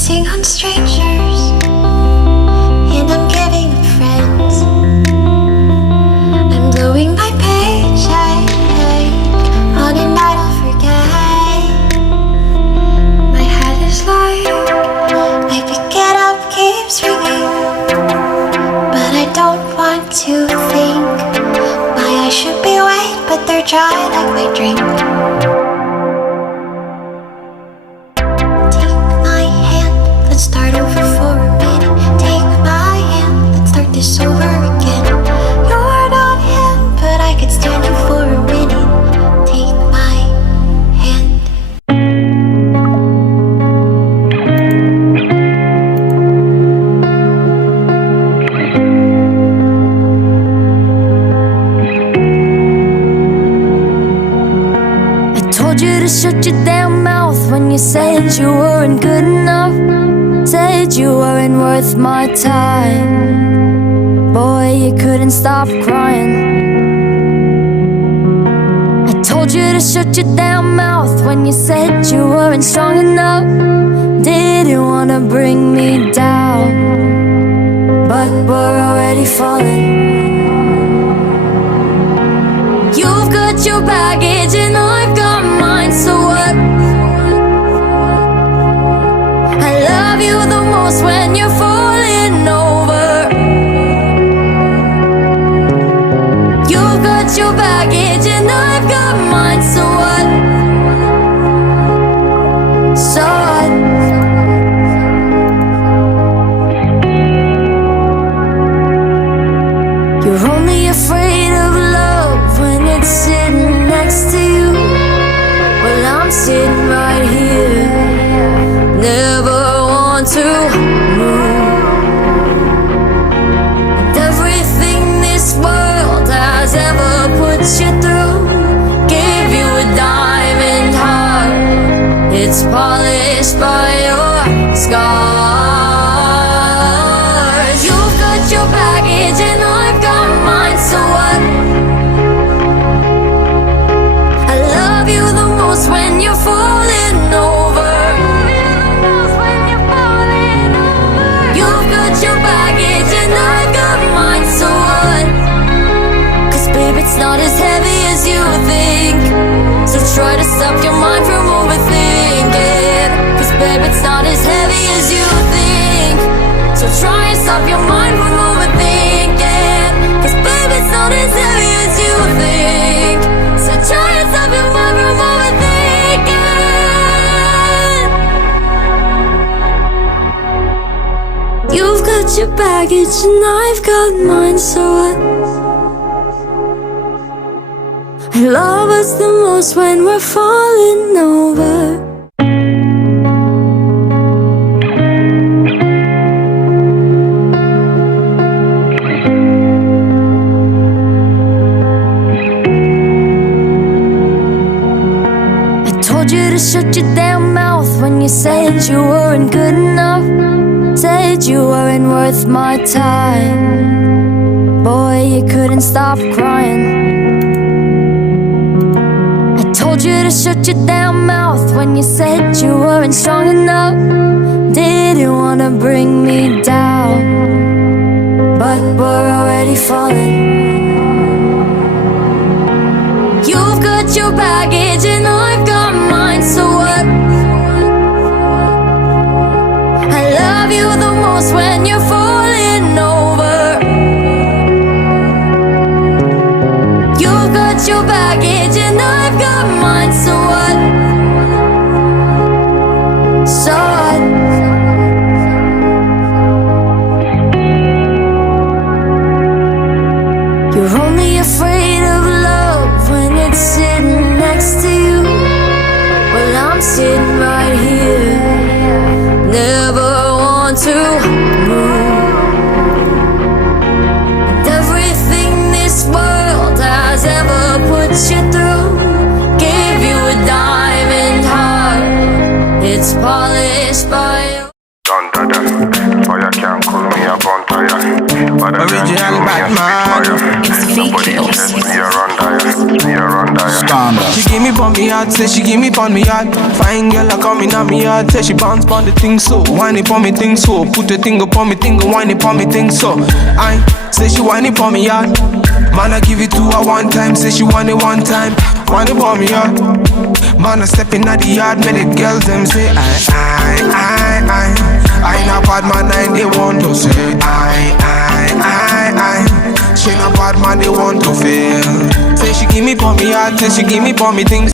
kissing on strangers, and I'm giving them friends. I'm blowing my paycheck on a night I'll forget. My head is like I pick it up, keeps ringing, but I don't want to think why I should be wet, but they're dry like my drink. Start over for a minute. Take my hand, let's start this over again. You're not him, but I could stand you for a minute. Take my hand. I told you to shut your damn mouth when you said you weren't good enough. Said you weren't worth my time. Boy, you couldn't stop crying. I told you to shut your damn mouth when you said you weren't strong enough. Didn't wanna bring me down, but we're already falling. You've got your baggage and I've got mine, so what? I love you the most when you're falling over. You've got your baggage and I've got mine, so what? So what? You're only afraid of love when it's sitting next to you. Well, I'm sitting right here, never want to move. And everything this world has ever put you through gave you a diamond heart. It's polished by your scars. You've got your baggage and I've got mine, so what? I love you the most when you're falling over. Your baggage and I got mine, so what? Cause babe, it's not as heavy as you think, so try to stop your mind from overthinking. Cause babe, it's not as heavy as you think, so try and stop your mind from overthinking. Cause babe, it's not as heavy as you think, so try and stop your mind from overthinking. You've got your baggage and I've got mine, so what? I love us the most when we're falling over. I told you to shut your damn mouth when you said you weren't good enough. Said you weren't worth my time. Boy, you couldn't stop crying. I told you to shut your damn mouth when you said you weren't strong enough. Didn't wanna bring me down, but we're already falling. You've got your baggage and I've got mine, so what? I love you the most when you're falling over. You've got your baggage and I've got mine, so what? So what? You're only afraid of love when it's sitting next to you. Well, I'm sitting right here, never want to move. And everything this world has ever put you through gave you a diamond heart. It's polished by your Original Batman. It's VSCO. She give me pon me heart, say she give me pon me heart. Fine girl, I come in on me heart, say she bounce pon the thing so. Whine it pon me thing so. Put the thing upon me thing, whine it pon me thing so. I say she whine it pon me heart. Man, I give it to her one time, say she want it one time. Whine it pon me heart. Man, I step in at the yard, make the girls them say I not bad man, they want to say I. She not bad man, they want to fail. Say she give me pon me heart, say she give me pon me things.